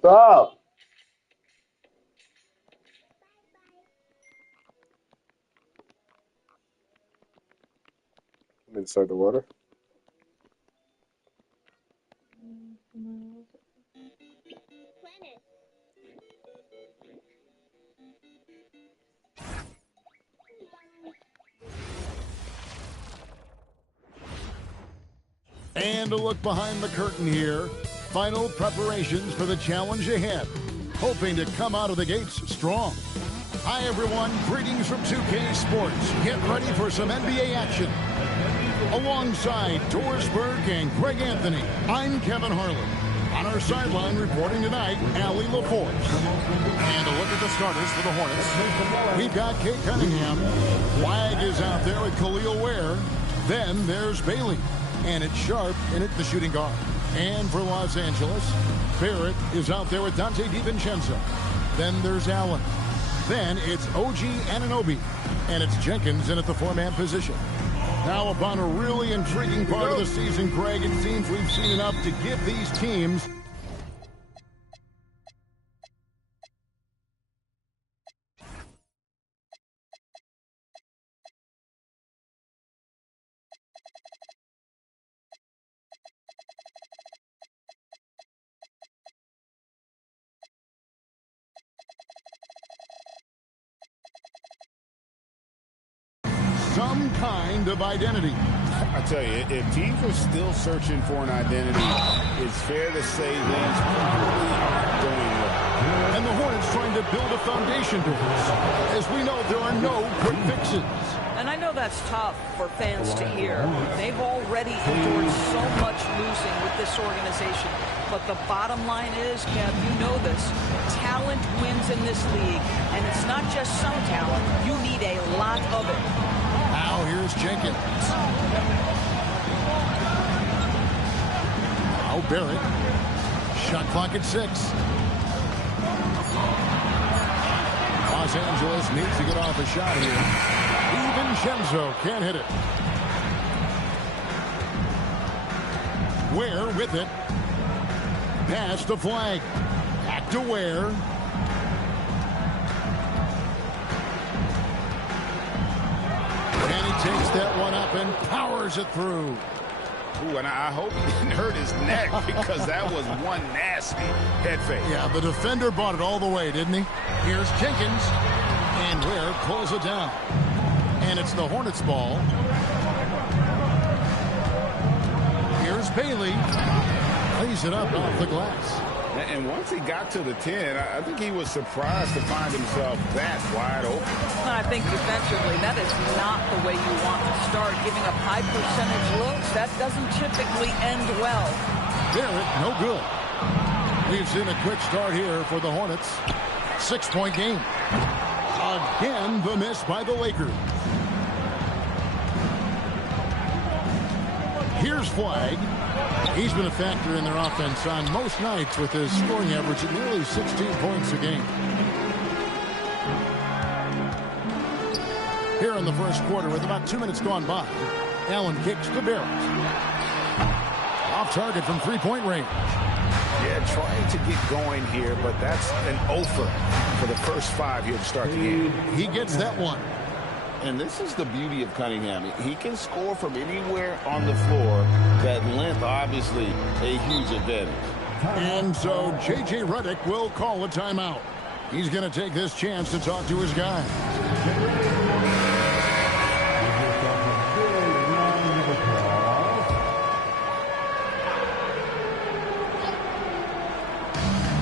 Stop. Inside the water. And a look behind the curtain here. Final preparations for the challenge ahead. Hoping to come out of the gates strong. Hi, everyone. Greetings from 2K Sports. Get ready for some NBA action. Alongside Dorsberg and Greg Anthony, I'm Kevin Harlan. On our sideline reporting tonight, Allie LaForce. And a look at the starters for the Hornets. We've got Cade Cunningham. Flagg is out there with Ware. Then there's Bailey. And it's Sharp in it, the shooting guard. And for Los Angeles, Barrett is out there with Dante DiVincenzo. Then there's Allen. Then it's OG Anunoby. And it's Jenkins in at the four-man position. Now upon a really intriguing part of the season, Greg, it seems we've seen enough to give these teams some kind of identity. I tell you, if teams are still searching for an identity, it's fair to say things probably aren't going well. And the Hornets trying to build a foundation to this. As we know, there are no quick fixes. And I know that's tough for fans to hear. They've already endured so much losing with this organization. But the bottom line is, Kev, you know this, talent wins in this league. And it's not just some talent. You need a lot of it. Now here's Jenkins. Now Barrett. Shot clock at 6. Los Angeles needs to get off a shot here. DiVincenzo can't hit it. Ware with it. Pass to Flagg. Back to Ware. And he takes that one up and powers it through. Ooh, and I hope he didn't hurt his neck because that was one nasty head fake. Yeah, the defender brought it all the way, didn't he? Here's Jenkins. And Ware pulls it down. And it's the Hornets' ball. Here's Bailey. Lays it up off the glass. And once he got to the 10, I think he was surprised to find himself that wide open. I think defensively, that is not the way you want to start. Giving up high percentage looks, that doesn't typically end well. Barrett, no good. We've seen a quick start here for the Hornets. 6-point game. Again, the miss by the Lakers. Here's Flagg. He's been a factor in their offense on most nights with his scoring average at nearly 16 points a game. Here in the first quarter, with about 2 minutes gone by, Allen kicks to Barrett. Off target from three-point range. Yeah, trying to get going here, but that's an offer for the first 5 here to start the game. He gets that one. And this is the beauty of Cunningham. He can score from anywhere on the floor. That length, obviously, a huge advantage. And so J.J. Redick will call a timeout. He's going to take this chance to talk to his guys.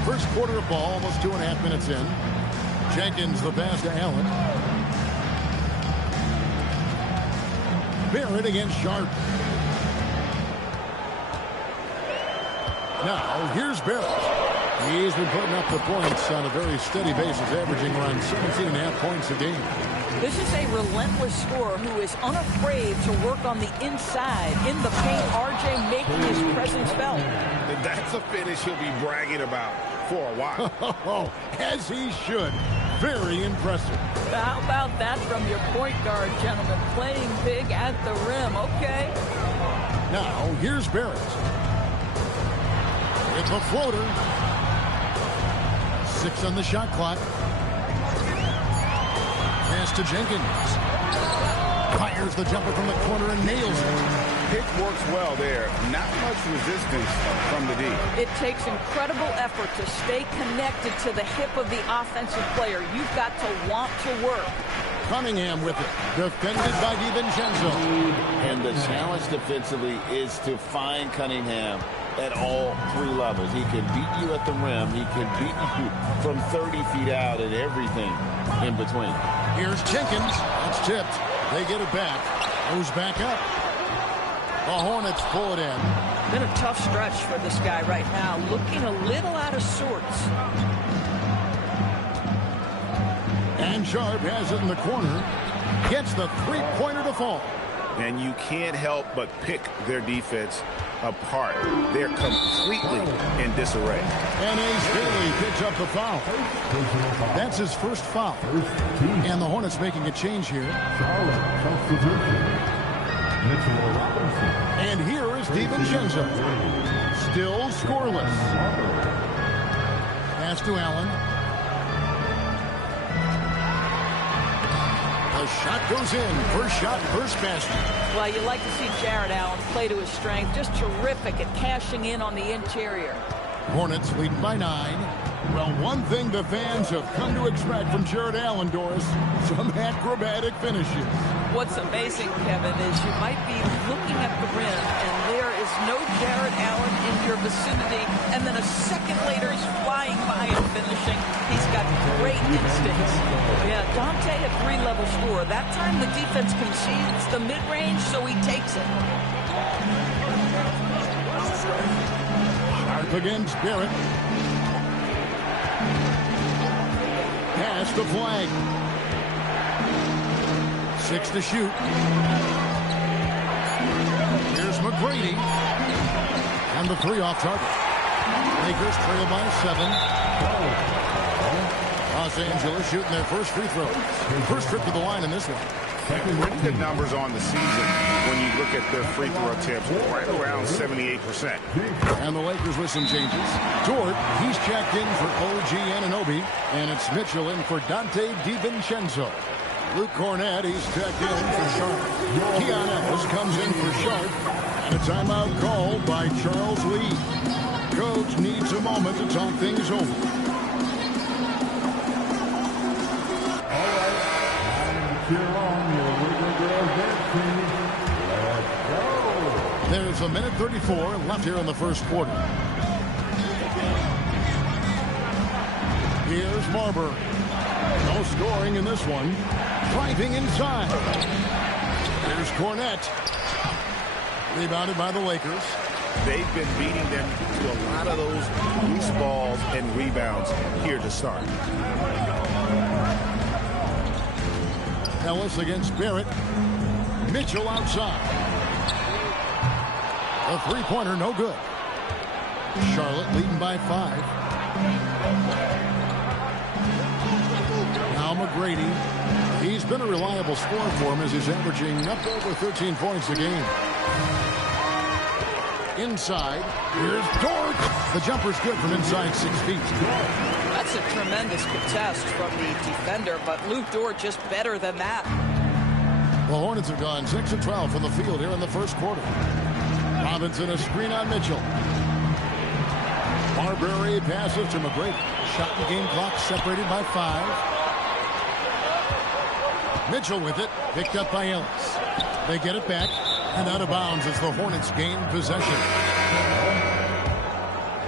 First quarter of ball, almost 2.5 minutes in. Jenkins the pass to Allen. Barrett against Sharp. Now, here's Barrett. He's been putting up the points on a very steady basis, averaging around 17.5 points a game. This is a relentless scorer who is unafraid to work on the inside. In the paint, RJ making his presence felt. That's a finish he'll be bragging about for a while. As he should. Very impressive. How about that from your point guard, gentlemen? Playing big at the rim, okay? Now, here's Barrett. It's a floater. 6 on the shot clock. Pass to Jenkins. Fires the jumper from the corner and nails it. Pick works well there. Not much resistance from the D. It takes incredible effort to stay connected to the hip of the offensive player. You've got to want to work. Cunningham with it. Defended by DiVincenzo. And the challenge defensively is to find Cunningham at all 3 levels. He can beat you at the rim. He can beat you from 30 feet out and everything in between. Here's Jenkins. That's tipped. They get it back. Goes back up. The Hornets pull it in. Been a tough stretch for this guy right now. Looking a little out of sorts. And Sharp has it in the corner. Gets the three-pointer to fall. And you can't help but pick their defense apart. They're completely in disarray. And Ace Bailey picks up the foul. That's his first foul. And the Hornets making a change here. And here is DiVincenzo. Still scoreless. Pass to Allen. The shot goes in. First shot, first basket. Well, you like to see Jared Allen play to his strength. Just terrific at cashing in on the interior. Hornets leading by 9. Well, one thing the fans have come to expect from Jared Allen, Doris, some acrobatic finishes. What's amazing, Kevin, is you might be looking at the rim, and there is no Jared Allen in your vicinity, and then a second later he's flying by and finishing. He's got great instincts. Yeah, Dante a 3-level scorer. That time the defense concedes the mid-range, so he takes it. Sharp against Barrett. Pass to Flagg. 6 to shoot. Here's McGrady. And the 3 off target. Lakers trail by 7. Los Angeles shooting their first free throw. First trip to the line in this one. Pretty good numbers on the season when you look at their free throw attempts, right around 78%. And the Lakers with some changes. Dort, he's checked in for OG Anunoby, and it's Mitchell in for Dante DiVincenzo. Luke Cornett, he's checked in for Sharp. Keon Ellis comes in for Sharp, and a timeout called by Charles Lee. Coach needs a moment to talk things over. There's a minute 34 left here in the first quarter. Here's Barber. No scoring in this one. Driving inside. Here's Cornett. Rebounded by the Lakers. They've been beating them to a lot of those loose balls and rebounds here to start. Ellis against Barrett. Mitchell outside. A three-pointer, no good. Charlotte leading by 5. Now McGrady. He's been a reliable scorer for him as he's averaging up over 13 points a game. Inside, here's Dort. The jumper's good from inside 6 feet. That's a tremendous contest from the defender, but Luke Dort just better than that. The Hornets have gone 6 of 12 from the field here in the first quarter. Robinson a screen on Mitchell. Marbury passes to McGrady. Shot and game clock separated by 5. Mitchell with it, picked up by Ellis. They get it back, and out of bounds as the Hornets gain possession.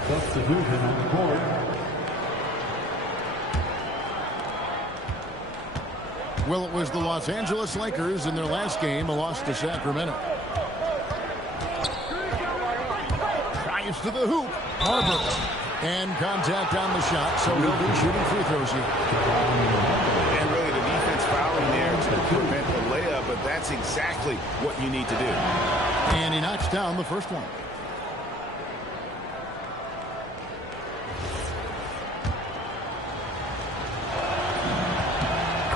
Substitution on the court. Well, it was the Los Angeles Lakers in their last game, a loss to Sacramento. Drives to the hoop. Harper. And contact on the shot, so he'll be shooting free throws here. And really the defense fouling there to prevent the layup, but that's exactly what you need to do. And he knocks down the first one.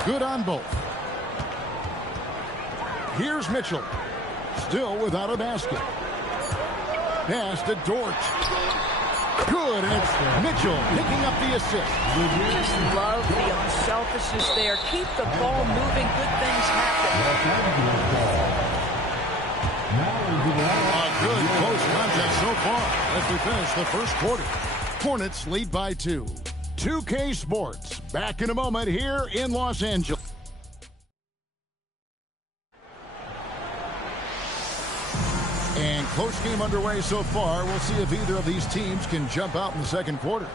Good on both. Here's Mitchell. Still without a basket. Pass to Dort. Good, and it's Mitchell picking up the assist. Just love the unselfishness there. Keep the ball moving. Good things happen. A good close contest so far as we finish the first quarter. Hornets lead by 2. 2K Sports back in a moment here in Los Angeles. And close game underway so far. We'll see if either of these teams can jump out in the second quarter.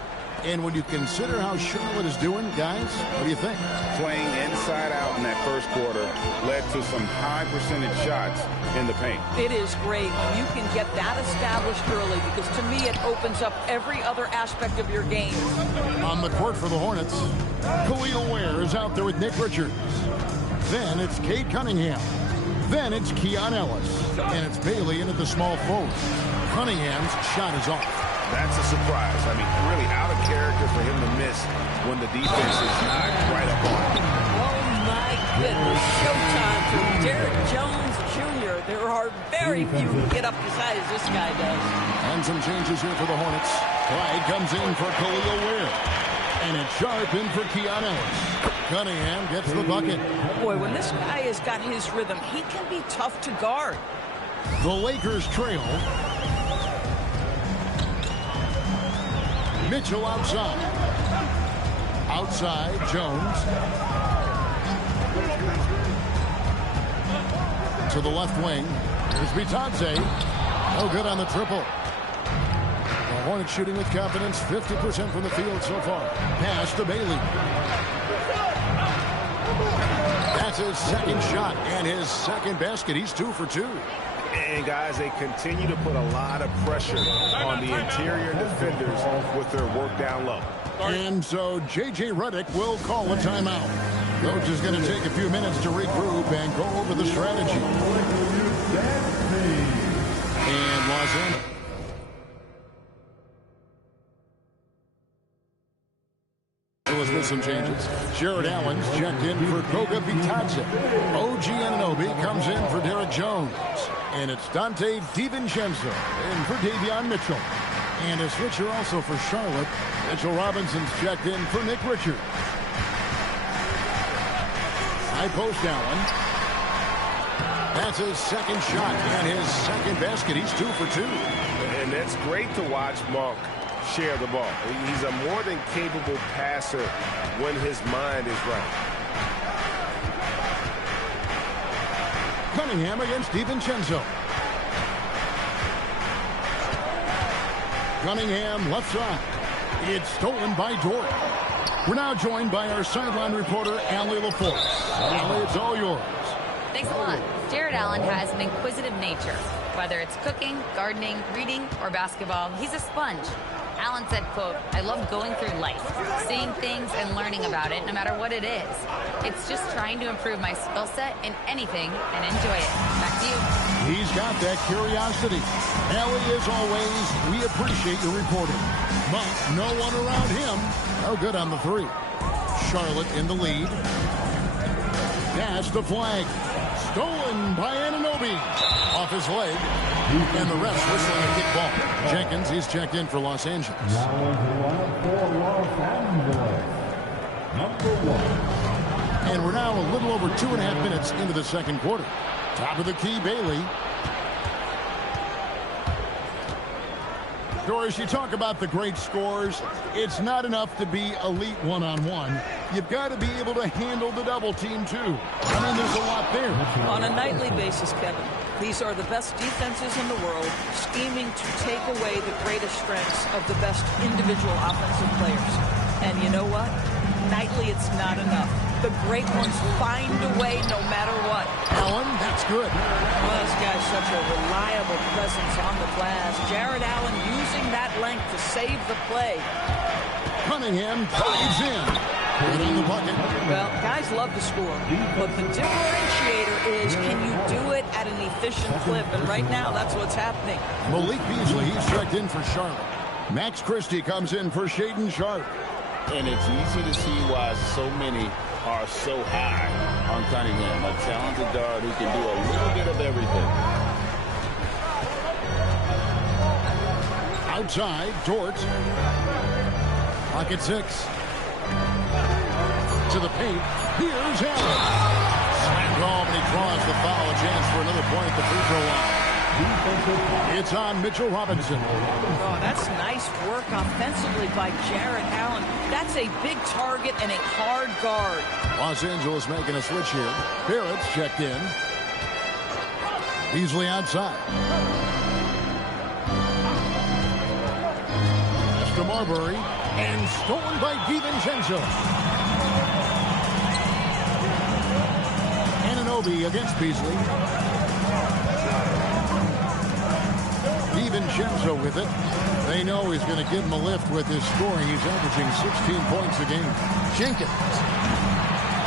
And when you consider how Charlotte is doing, guys, what do you think? Playing inside out in that first quarter led to some high percentage shots in the paint. It is great when you can get that established early, because to me it opens up every other aspect of your game. On the court for the Hornets, Ware is out there with Nick Richards. Then it's Cade Cunningham. Then it's Keon Ellis. And it's Bailey in at the small forward. Cunningham's shot is off. That's a surprise. I mean, really out of character for him to miss when the defense is not right up on him. Oh, my goodness. Showtime for Derek Jones Jr. There are very few who get up as high as this guy does. And some changes here for the Hornets. Flagg comes in for Ware. And it's Sharp in for Keon Ellis. Cunningham gets the bucket. Boy, when this guy has got his rhythm, he can be tough to guard. The Lakers trail. Mitchell outside. Outside, Jones. To the left wing. Here's Bitadze. No good on the triple. The Hornets shooting with confidence. 50% from the field so far. Pass to Bailey. That's his second shot and his second basket. He's 2 for 2. And, guys, they continue to put a lot of pressure on the interior defenders with their work down low. And so J.J. Redick will call a timeout. Coach is going to take a few minutes to regroup and go over the strategy. And Los Angeles. With some changes. Jared Allen's checked in for Goga Bitadze. OG Anunoby comes in for Derek Jones. And it's Dante DiVincenzo in for Davion Mitchell. And a switcher also for Charlotte. Mitchell Robinson's checked in for Nick Richards. High post Allen. That's his second shot and his second basket. He's 2 for 2. And that's great to watch Monk share the ball. He's a more than capable passer when his mind is right. Cunningham against DiVincenzo. Cunningham left side. It's stolen by Dort. We're now joined by our sideline reporter, Allie LaForce. Allie, it's all yours. Thanks a lot. Jared Allen has an inquisitive nature. Whether it's cooking, gardening, reading, or basketball, he's a sponge. Allen said, quote, "I love going through life, seeing things and learning about it no matter what it is. It's just trying to improve my skill set in anything and enjoy it." Back to you. He's got that curiosity. Allie, as always, we appreciate your reporting. But no one around him. No good on the 3. Charlotte in the lead. Pass to Flagg. Stolen by Anunoby. Off his leg. And the refs whistling a kick ball. Jenkins, he's checked in for Los Angeles. Now for Los Angeles, number 1. And we're now a little over 2.5 minutes into the second quarter. Top of the key, Bailey. Doris, you talk about the great scores. It's not enough to be elite one-on-one. You've got to be able to handle the double team, too. I mean, there's a lot there. On a nightly basis, Kevin, these are the best defenses in the world, scheming to take away the greatest strengths of the best individual offensive players. And you know what? Nightly, it's not enough. The great ones find a way no matter what. Allen, that's good. Well, this guy's such a reliable presence on the glass. Jared Allen using that length to save the play. Cunningham dives in. Good on the bucket. Well, guys love to score, but the differentiator is, can you do it at an efficient clip? And right now, that's what's happening. Malik Beasley, he's checked in for Charlotte. Max Christie comes in for Shaedon Sharpe. And it's easy to see why so many are so high on Cunningham, a talented guard who can do a little bit of everything. Outside, Dort. Pocket 6. To the paint. Here's Allen. Slammed home, and he draws the foul. A chance for another point at the free throw line. It's on Mitchell Robinson. Oh, that's nice work offensively by Jarrett Allen. That's a big target and a hard guard. Los Angeles making a switch here. Barrett's checked in. Beasley outside. Pass to Marbury. And stolen by DiVincenzo. Ananobi against Beasley. DiVincenzo with it. They know he's going to give him a lift with his scoring. He's averaging 16 points a game. Jenkins.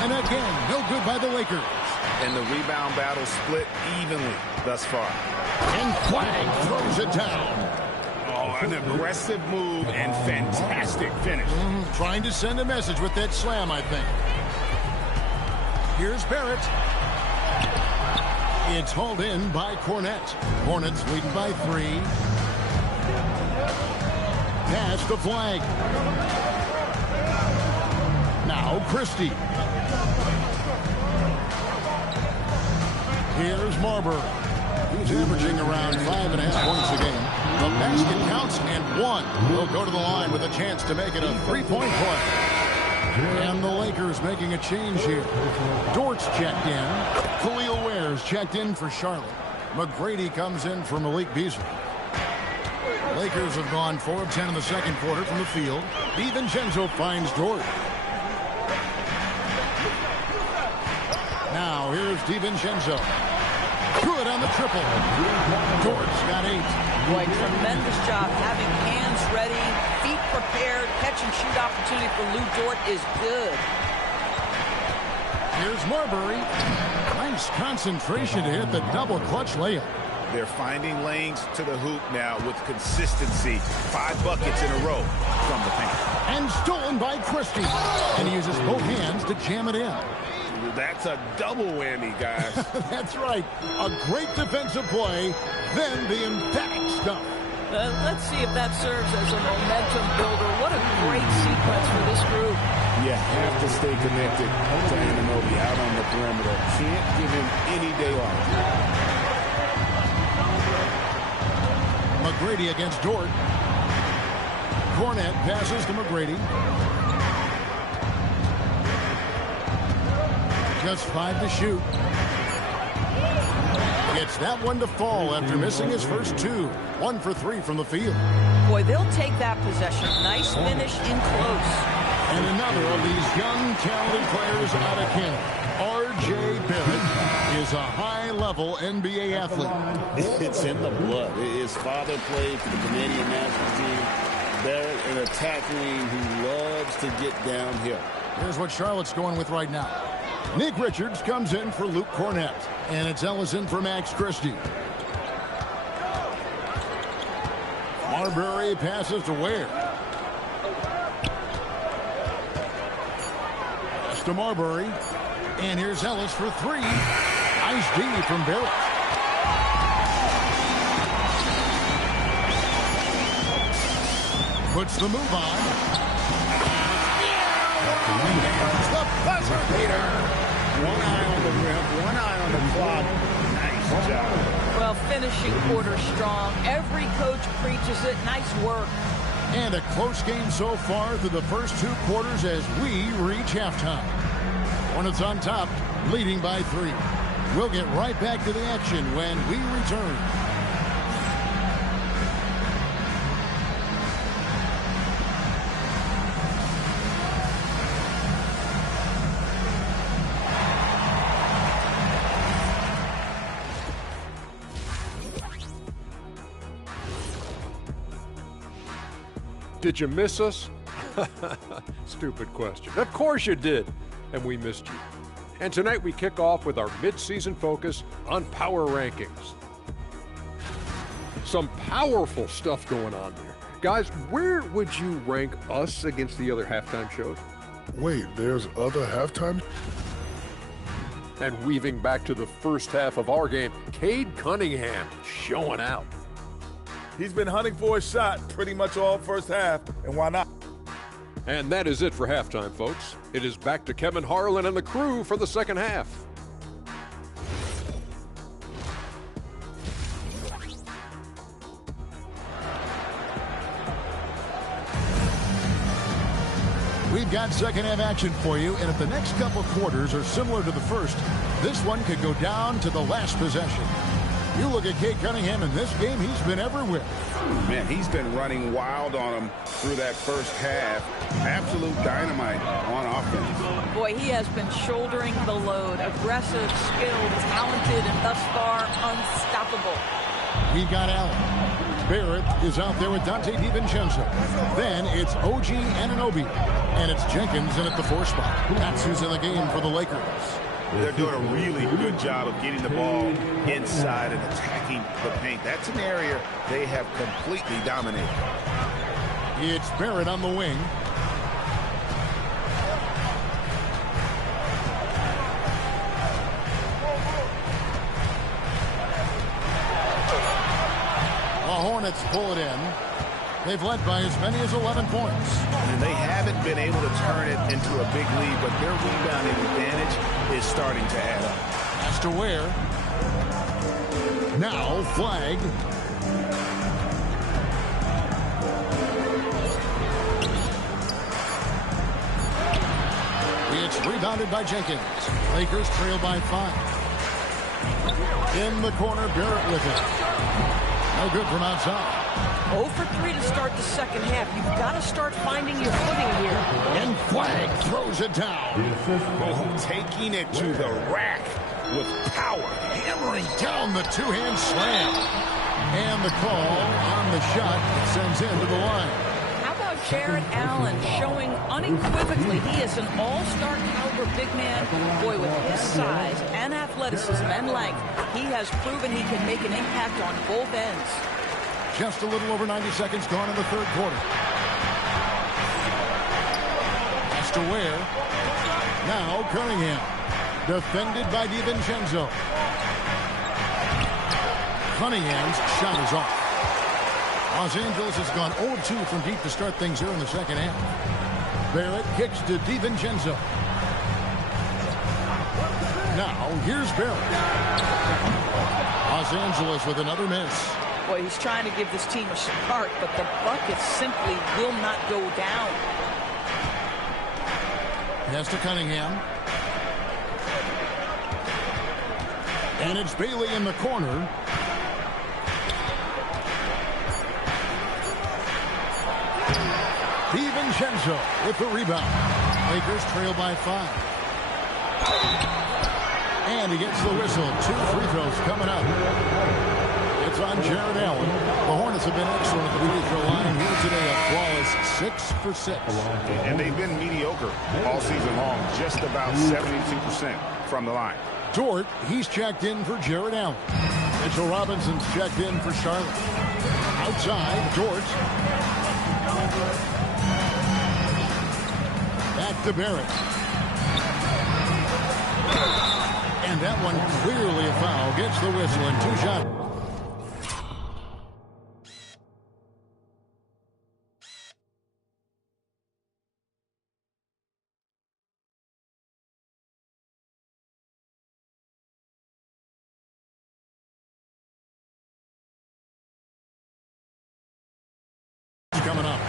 And again, no good by the Lakers. And the rebound battle split evenly thus far. And Flagg throws it down. Oh, an aggressive move and fantastic finish. Trying to send a message with that slam, I think. Here's Barrett. It's hauled in by Cornet. Hornets leading by 3. Pass to Flagg. Now Christie. Here's Marbury. He's averaging around 5.5 points a game. The basket counts and 1. He'll go to the line with a chance to make it a 3-point play. And the Lakers making a change here. Dort's checked in. Ware's checked in for Charlotte. McGrady comes in for Malik Beasley. Lakers have gone 4 of 10 in the second quarter from the field. DiVincenzo finds Dort. Now here's DiVincenzo. Good on the triple. Dort's got 8. Boy, tremendous job having hands ready, feet prepared. Catch and shoot opportunity for Lou Dort is good. Here's Marbury. Nice concentration to hit the double clutch layup. They're finding lanes to the hoop now with consistency. 5 buckets in a row from the paint. And stolen by Christie. And he uses both hands to jam it in. That's a double whammy, guys. That's right. A great defensive play, then the emphatic stuff. Let's see if that serves as a momentum builder. What a great sequence for this group. You have to stay connected to Ananobi out on the perimeter. Can't give him any day off. McGrady against Dort. Cornet passes to McGrady. Just 5 to shoot. Gets that one to fall after missing his first 2. 1 for 3 from the field. Boy, they'll take that possession. Nice finish in close. And another of these young, talented players out of Canada. R.J. Barrett is a high-level NBA athlete. It's in the blood. His father played for the Canadian national team. Barrett, an attack wing who loves to get downhill. Here's what Charlotte's going with right now. Nick Richards comes in for Luke Cornet. And it's Ellison for Max Christie. Marbury passes to Ware. Pass to Marbury. And here's Ellis for 3. Nice D from Barrett. Puts the move on. The buzzer beater. 1 eye on the rim, 1 eye on the clock. Nice job. Well, finishing quarter strong. Every coach preaches it. Nice work. And a close game so far through the first 2 quarters as we reach halftime. Hornets on top, leading by 3. We'll get right back to the action when we return. Did you miss us? Stupid question. Of course you did, and we missed you. And tonight we kick off with our mid-season focus on power rankings. Some powerful stuff going on there. Guys, where would you rank us against the other halftime shows? Wait, there's other halftime? And weaving back to the first half of our game, Cade Cunningham showing out. He's been hunting for a shot pretty much all first half, and why not? And that is it for halftime, folks. It is back to Kevin Harlan and the crew for the second half. We've got second half action for you, and if the next couple quarters are similar to the first, this one could go down to the last possession. You look at Cade Cunningham in this game, he's been everywhere. Man, he's been running wild on him through that first half. Absolute dynamite on offense. Boy, he has been shouldering the load. Aggressive, skilled, talented, and thus far unstoppable. We've got Allen. Barrett is out there with Dante DiVincenzo. Then it's OG Anunoby. And it's Jenkins in at the 4 spot. That's who's in the game for the Lakers. They're doing a really good job of getting the ball inside and attacking the paint. That's an area they have completely dominated. It's Barrett on the wing. The Hornets pull it in. They've led by as many as 11 points. And they haven't been able to turn it into a big lead, but their rebounding advantage is starting to add up. Pass to Ware. Now Flagg. It's rebounded by Jenkins. Lakers trail by 5. In the corner, Barrett with it. No good from outside. 0 for 3 to start the second half. You've got to start finding your footing here. And Flagg throws it down. Oh, taking it to the rack with power. Hammering down the two-hand slam. And the call on the shot sends into the line. How about Jared Allen showing unequivocally he is an all-star caliber big man? Boy, with his size and athleticism and length, he has proven he can make an impact on both ends. Just a little over 90 seconds gone in the third quarter. Pass to Ware. Now Cunningham. Defended by DiVincenzo. Cunningham's shot is off. Los Angeles has gone 0-2 from deep to start things here in the second half. Barrett kicks to DiVincenzo. Now here's Barrett. Los Angeles with another miss. Boy, he's trying to give this team a spark, but the buckets simply will not go down. Pass to Cunningham. And it's Bailey in the corner. DiVincenzo with the rebound. Lakers trail by 5. And he gets the whistle. 2 free throws coming up. It's on Jared Allen. The Hornets have been excellent at the free throw line here today. A flawless 6 for 6. And they've been mediocre all season long. Just about 72% from the line. Dort, he's checked in for Jared Allen. Mitchell Robinson's checked in for Charlotte. Outside, Dort. Back to Barrett. And that one clearly a foul. Gets the whistle and 2 shots. Coming up.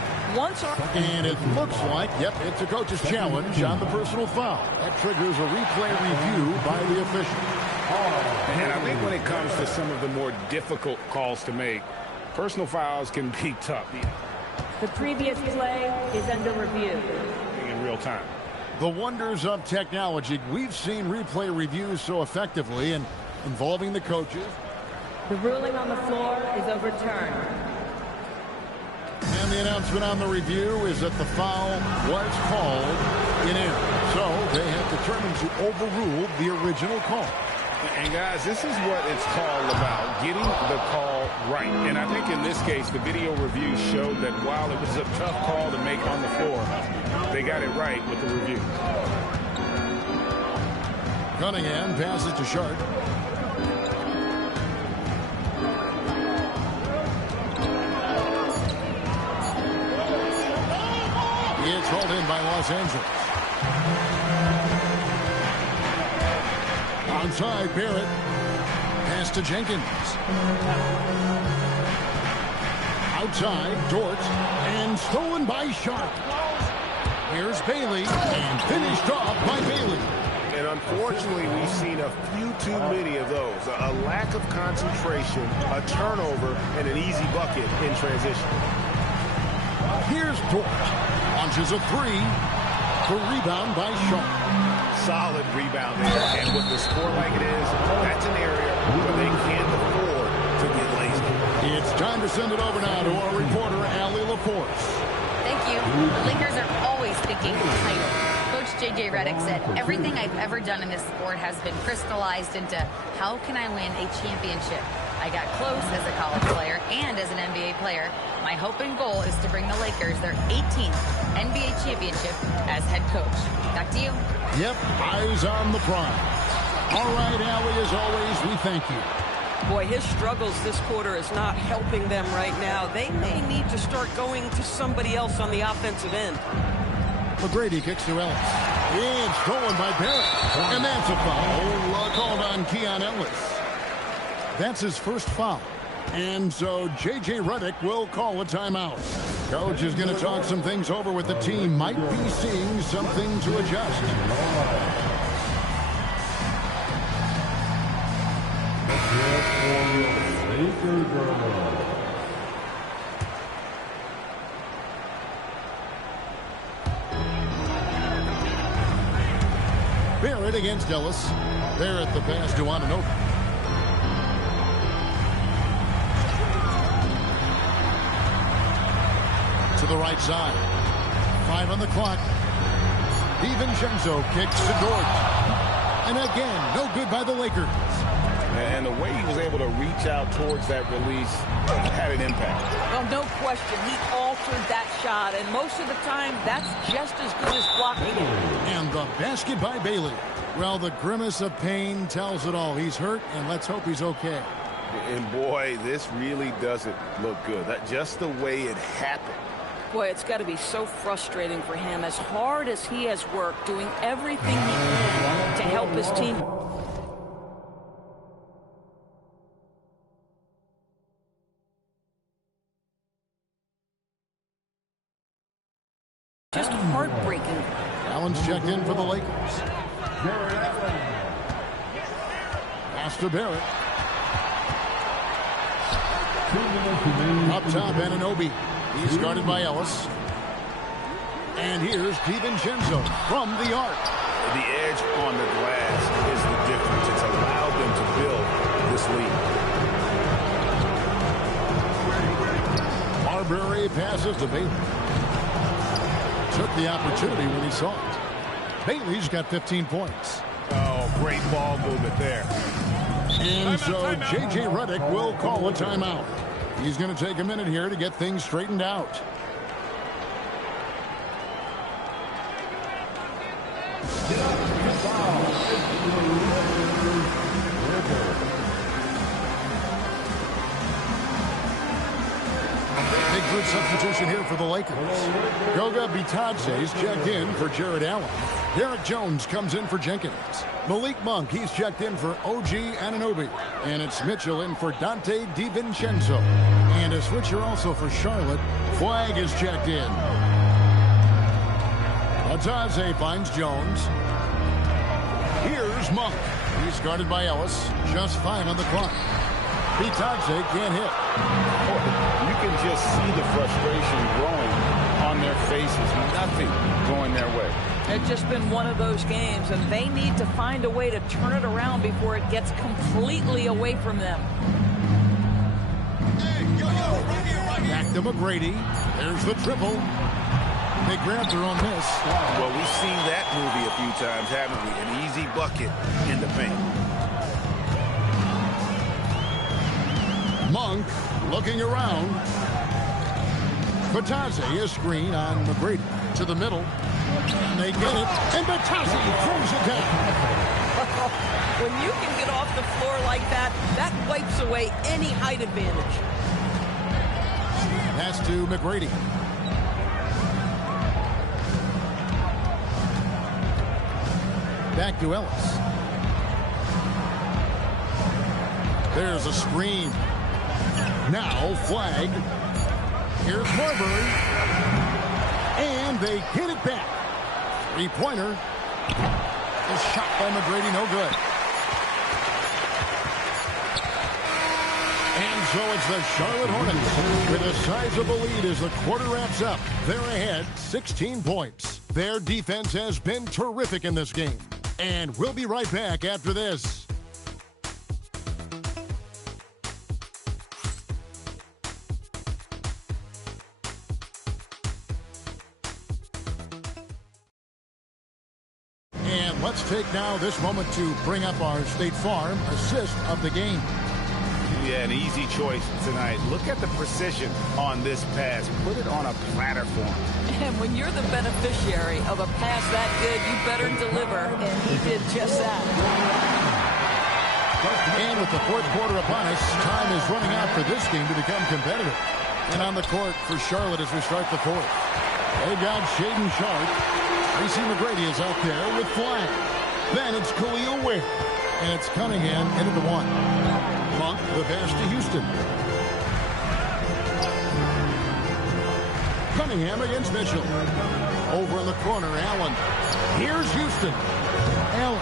And it looks like, yep, it's a coach's challenge on the personal foul. That triggers a replay review by the official. And I think when it comes to some of the more difficult calls to make, personal fouls can be tough. The previous play is under review. In real time. The wonders of technology. We've seen replay reviews so effectively and involving the coaches. The ruling on the floor is overturned. And the announcement on the review is that the foul was called in error. So they have determined to overrule the original call. And guys, this is what it's all about, getting the call right. And I think in this case, the video review showed that while it was a tough call to make on the floor, they got it right with the review. Cunningham passes to Sharp. called in by Los Angeles. Onside, Barrett. Pass to Jenkins. Outside, Dort. And stolen by Sharp. Here's Bailey. And finished off by Bailey. And unfortunately, we've seen a few too many of those. A lack of concentration, a turnover, and an easy bucket in transition. Here's Dort. Launches a three. The rebound by Sharp. Solid rebound there. And with the score like it is, that's an area where they can't afford to get lazy. It's time to send it over now to our reporter, Allie LaForce. Thank you. The Lakers are always thinking title. Coach J.J. Redick said, everything I've ever done in this sport has been crystallized into how can I win a championship? I got close as a college player and as an NBA player. My hope and goal is to bring the Lakers their 18th NBA championship as head coach. Back to you. Yep, eyes on the prize. All right, Allie, as always, we thank you. Boy, his struggles this quarter is not helping them right now. They may need to start going to somebody else on the offensive end. McGrady kicks to Ellis. It's stolen by Barrett. And that's a foul called on Keon Ellis. That's his first foul. And so J.J. Redick will call a timeout. Coach is going to talk some things over with the team. Might be seeing something to adjust. Barrett against Ellis. Barrett the pass to Anunoby. To the right side. 5 on the clock. DiVincenzo kicks to Dort. And again, no good by the Lakers. And the way he was able to reach out towards that release had an impact. Well, no question. He altered that shot, and most of the time, that's just as good as blocking it. And the basket by Bailey. Well, the grimace of pain tells it all. He's hurt, and let's hope he's okay. And boy, this really doesn't look good. That just the way it happened. Boy, it's got to be so frustrating for him. As hard as he has worked, doing everything he can to help his team. Just heartbreaking. Allen's checked in for the Lakers. Pass to Barrett. Up top, Anunoby. He's guarded by Ellis. And here's DiVincenzo from the arc. The edge on the glass is the difference. It's allowed them to build this lead. Marbury passes to Bailey. Took the opportunity when he saw it. Bailey's got 15 points. Oh, great ball movement there. And so J.J. Redick will call a timeout. He's going to take a minute here to get things straightened out. Big good substitution here for the Lakers. Goga Bitadze is checked in for Jared Allen. Derek Jones comes in for Jenkins. Malik Monk, he's checked in for OG Anunoby. And it's Mitchell in for Dante DiVincenzo. And a switcher also for Charlotte. Flagg is checked in. Bitadze finds Jones. Here's Monk. He's guarded by Ellis. Just 5 on the clock. Bitadze can't hit. You can just see the frustration growing on their faces. Nothing going their way. It's just been one of those games, and they need to find a way to turn it around before it gets completely away from them. Back to McGrady. There's the triple. They grabbed their own miss. Well, we've seen that movie a few times, haven't we? An easy bucket in the paint. Monk looking around. Bitadze is screen on McGrady to the middle. And they get it. And Bitadze throws it down. When you can get off the floor like that, that wipes away any height advantage. Pass to McGrady. Back to Ellis. There's a screen. Now Flagg. Here's Marbury. And they hit it back. Three-pointer. Is shot by McGrady, no good. And so it's the Charlotte Hornets with a sizable lead as the quarter wraps up. They're ahead 16 points. Their defense has been terrific in this game. And we'll be right back after this. And let's take now this moment to bring up our State Farm assist of the game. Yeah, an easy choice tonight. Look at the precision on this pass. Put it on a platter for him. And when you're the beneficiary of a pass that good, you better deliver, and he did just that. And with the fourth quarter upon us, time is running out for this game to become competitive. And on the court for Charlotte as we start the fourth. They got Shaden Sharp. Tracy McGrady is out there with Flagg. Then it's Khalil Ware. And it's Cunningham into the one. Monk, the pass to Houston. Cunningham against Mitchell. Over in the corner, Allen. Here's Houston. Allen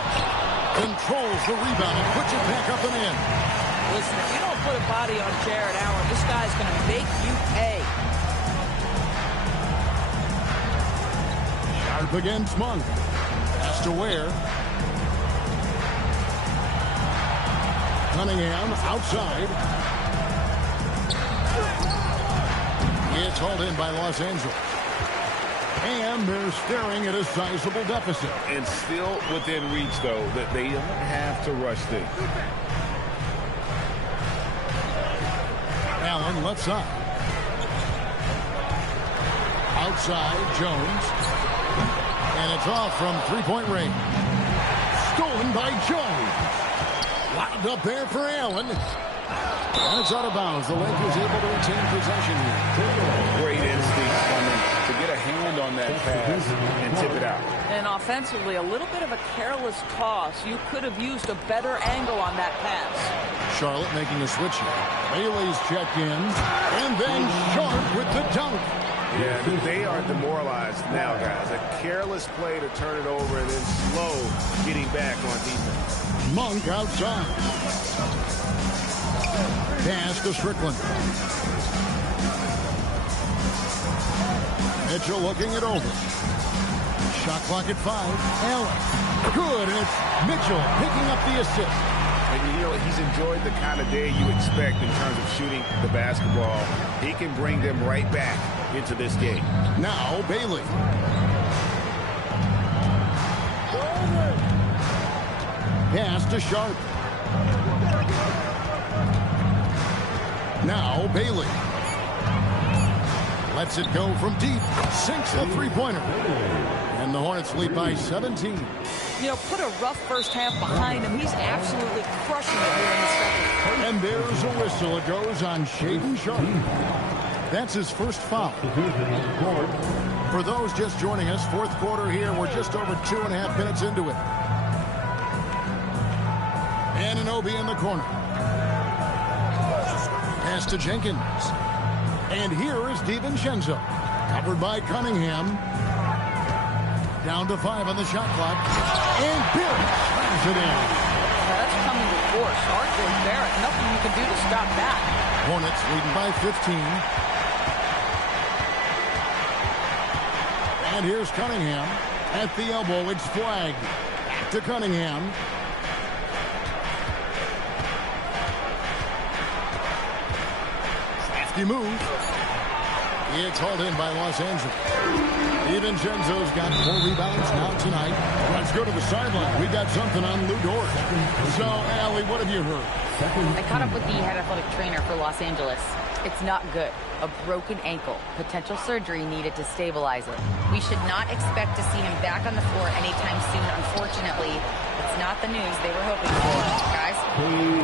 controls the rebound and puts it back up and in. Listen, if you don't put a body on Jared Allen, this guy's going to make you pay. Sharp against Monk. Pass to Ware. Cunningham outside. It's hauled in by Los Angeles. And they're staring at a sizable deficit. And still within reach, though, that they don't have to rush things. Allen left side. Outside, Jones. And it's off from three-point range. Stolen by Jones. Lined up there for Allen. And it's out of bounds. The Lakers able to retain possession here. Great instinct from him to get a hand on that pass and tip it out. And offensively, a little bit of a careless toss. You could have used a better angle on that pass. Charlotte making a switch here. Bailey's checked in. And then Sharp with the dunk. Yeah, they are demoralized now, guys. A careless play to turn it over and then slow getting back on defense. Monk outside. Pass to Strickland. Mitchell looking it over. Shot clock at 5. Allen. Good, and it's Mitchell picking up the assist. And you know, he's enjoyed the kind of day you expect in terms of shooting the basketball. He can bring them right back into this game. Now Bailey. Pass to Sharp. Now Bailey. Lets it go from deep. Sinks the three-pointer. And the Hornets lead by 17. You know, put a rough first half behind him. He's absolutely crushing it here in the second. And there's a whistle. It goes on Shaden Sharp. That's his first foul. For those just joining us, fourth quarter here. We're just over 2.5 minutes into it. Anunoby in the corner. Pass to Jenkins. And here is DiVincenzo. Covered by Cunningham. Down to 5 on the shot clock. And Barrett slams it in. That's coming to force. R.J. Barrett, nothing you can do to stop that. Hornets leading by 15. And here's Cunningham. At the elbow, it's Flagg. Back to Cunningham. Crafty move. It's hauled in by Los Angeles. DiVincenzo's got 4 rebounds now tonight. Let's go to the sideline. We got something on Lou Dort. So, Allie, what have you heard? I caught up with the head athletic trainer for Los Angeles. It's not good. A broken ankle. Potential surgery needed to stabilize it. We should not expect to see him back on the floor anytime soon, unfortunately. It's not the news they were hoping for, guys.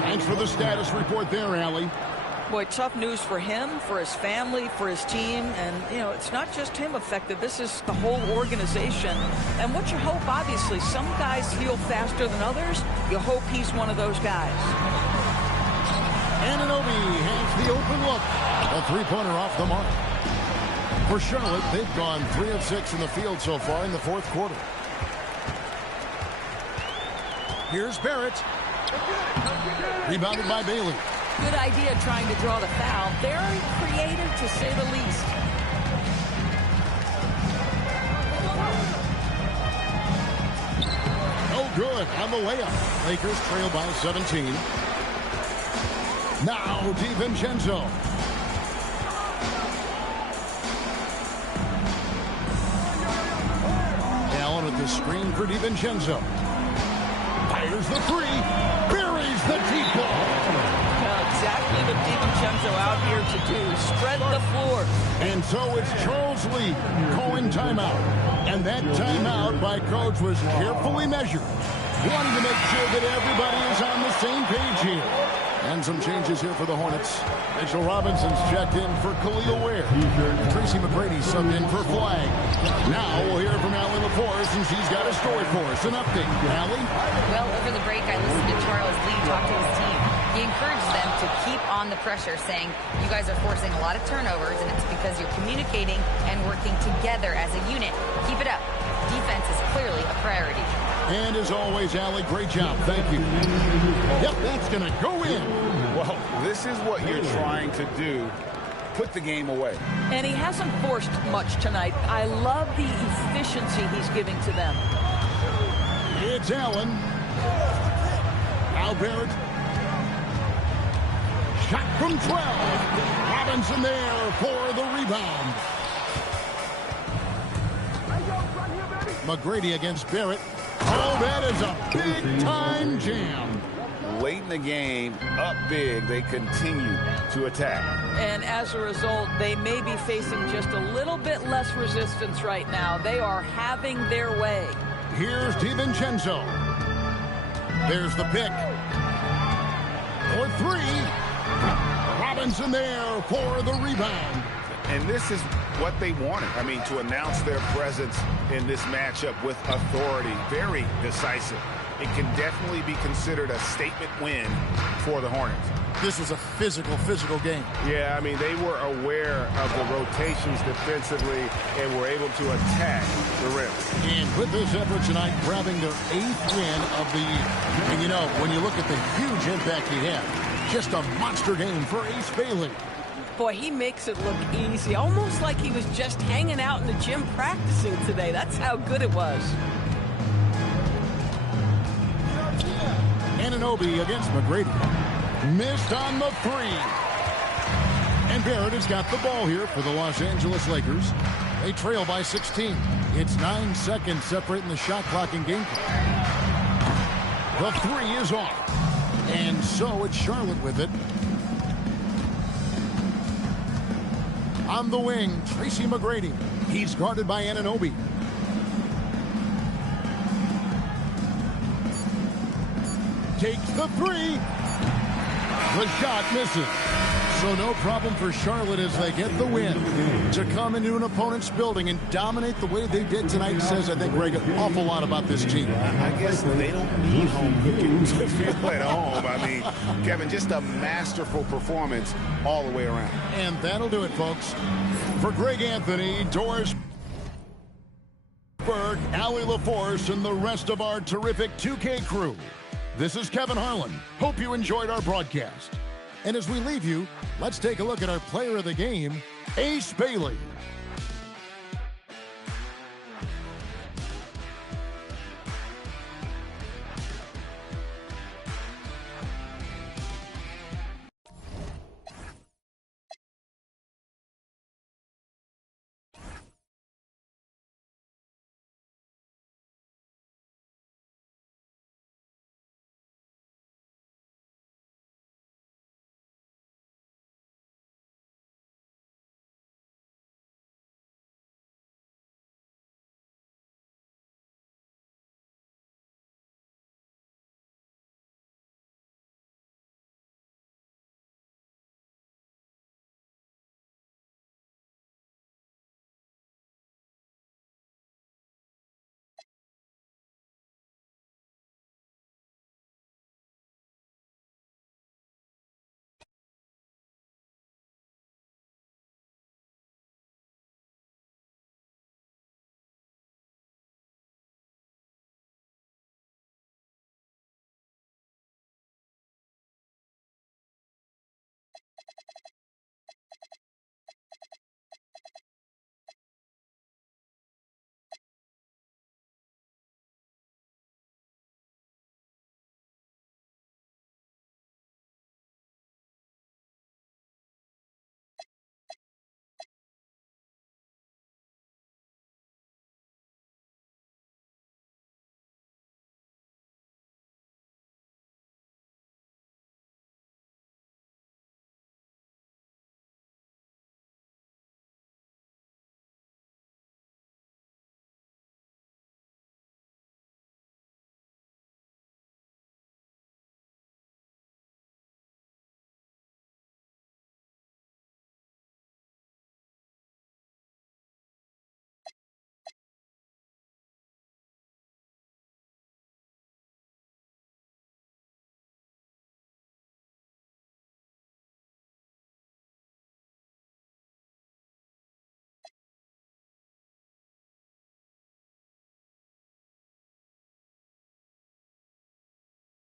Thanks for the status report there, Allie. Boy, tough news for him, for his family, for his team. And, you know, it's not just him affected. This is the whole organization. And what you hope, obviously, some guys heal faster than others. You hope he's one of those guys. Anunoby has the open look. A three-pointer off the mark. For Charlotte, they've gone 3 of 6 in the field so far in the fourth quarter. Here's Barrett. Rebounded by Bailey. Good idea trying to draw the foul. Very creative, to say the least. Oh, good on the layup. Lakers trail by 17. Now DiVincenzo. Allen with the screen for DiVincenzo. Fires the three. Buries the deep ball. Exactly what DiVincenzo out here to do. Spread the floor. And so it's Charles Lee calling timeout. And that timeout by Coach was carefully measured, wanting to make sure that everybody is on the same page here. And some changes here for the Hornets. Mitchell Robinson's checked in for Khalil Ware. Tracy McGrady subbed in for Flagg. Now we'll hear from Allie LaForce, and she's got a story for us. An update. Allie? Well, over the break, I listened to Charles Lee talk to his team. He encouraged them to keep on the pressure, saying, you guys are forcing a lot of turnovers, and it's because you're communicating and working together as a unit. Keep it up. Defense is clearly a priority. And as always, Allie, great job. Thank you. Yep, that's going to go in. Well, this is what you're trying to do. Put the game away. And he hasn't forced much tonight. I love the efficiency he's giving to them. It's Allen. Now Barrett. Shot from 12. Robinson there for the rebound. McGrady against Barrett. Oh, that is a big-time jam. Late in the game, up big, they continue to attack. And as a result, they may be facing just a little bit less resistance right now. They are having their way. Here's DiVincenzo. There's the pick. For three. Robinson there for the rebound. And this is what they wanted. I mean, to announce their presence in this matchup with authority. Very decisive. It can definitely be considered a statement win for the Hornets. This was a physical game. Yeah, I mean, they were aware of the rotations defensively and were able to attack the rim. And with this effort tonight, grabbing their 8th win of the year. And, you know, when you look at the huge impact he had, just a monster game for Ace Bailey. Boy, he makes it look easy, almost like he was just hanging out in the gym practicing today. That's how good it was. Anunoby against McGrady. Missed on the three. And Barrett has got the ball here for the Los Angeles Lakers. They trail by 16. It's 9 seconds separating the shot clock and game clock. The three is off. And so it's Charlotte with it. On the wing, Tracy McGrady. He's guarded by Anunoby. Takes the three. The shot misses. So no problem for Charlotte as they get the win. To come into an opponent's building and dominate the way they did tonight says, I think, Greg, an awful lot about this team. I guess they don't need home cooking to feel at home. I mean, Kevin, just a masterful performance all the way around. And that'll do it, folks. For Greg Anthony, Doris Berg, Allie LaForce, and the rest of our terrific 2K crew, this is Kevin Harlan. Hope you enjoyed our broadcast. And as we leave you, let's take a look at our player of the game, Ace Bailey.